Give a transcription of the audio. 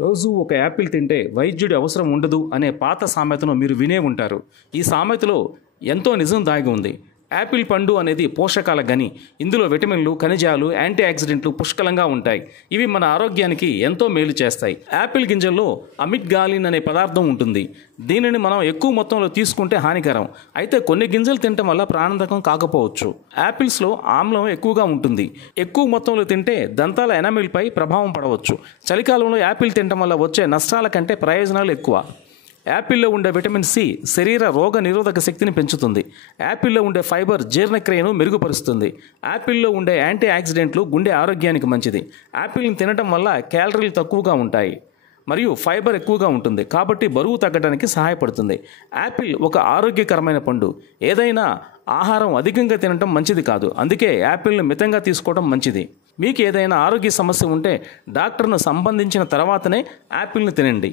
రోజు ఒక యాపిల్ తింటే వైద్యుడి అవసరం ఉండదు అనే పాత సామెతను మీరు వినే ఉంటారు. ఈ సామెతలో ఎంతో నిజం దాగి ఉంది. యాపిల్ పండు అనేది పోషకాల గని. ఇందులో విటమిన్లు, ఖనిజాలు, యాంటీ ఆక్సిడెంట్లు పుష్కలంగా ఉంటాయి. ఇవి మన ఆరోగ్యానికి ఎంతో మేలు చేస్తాయి. యాపిల్ గింజల్లో అమిగ్డాలిన్ అనే పదార్థం ఉంటుంది. దీనిని మనం ఎక్కువ మొత్తంలో తీసుకుంటే హానికరం. అయితే కొన్ని గింజలు తినటం వల్ల ప్రాణాంతకం కాకపోవచ్చు. యాపిల్స్లో ఆమ్లం ఎక్కువగా ఉంటుంది. ఎక్కువ మొత్తంలో తింటే దంతాల ఎనామిల్పై ప్రభావం పడవచ్చు. చలికాలంలో యాపిల్ తినటం వల్ల వచ్చే నష్టాల కంటే ప్రయోజనాలు ఎక్కువ. యాపిల్లో ఉండే విటమిన్ సి శరీర రోగ నిరోధక శక్తిని పెంచుతుంది. యాపిల్లో ఉండే ఫైబర్ జీర్ణక్రియను మెరుగుపరుస్తుంది. యాపిల్లో ఉండే యాంటీ ఆక్సిడెంట్లు గుండె ఆరోగ్యానికి మంచిది. యాపిల్ని తినటం వల్ల క్యాలరీలు తక్కువగా ఉంటాయి మరియు ఫైబర్ ఎక్కువగా ఉంటుంది, కాబట్టి బరువు తగ్గడానికి సహాయపడుతుంది. యాపిల్ ఒక ఆరోగ్యకరమైన పండు. ఏదైనా ఆహారం అధికంగా తినటం మంచిది కాదు. అందుకే యాపిల్ని మితంగా తీసుకోవడం మంచిది. మీకు ఏదైనా ఆరోగ్య సమస్య ఉంటే డాక్టర్ను సంబంధించిన తర్వాతనే యాపిల్ని తినండి.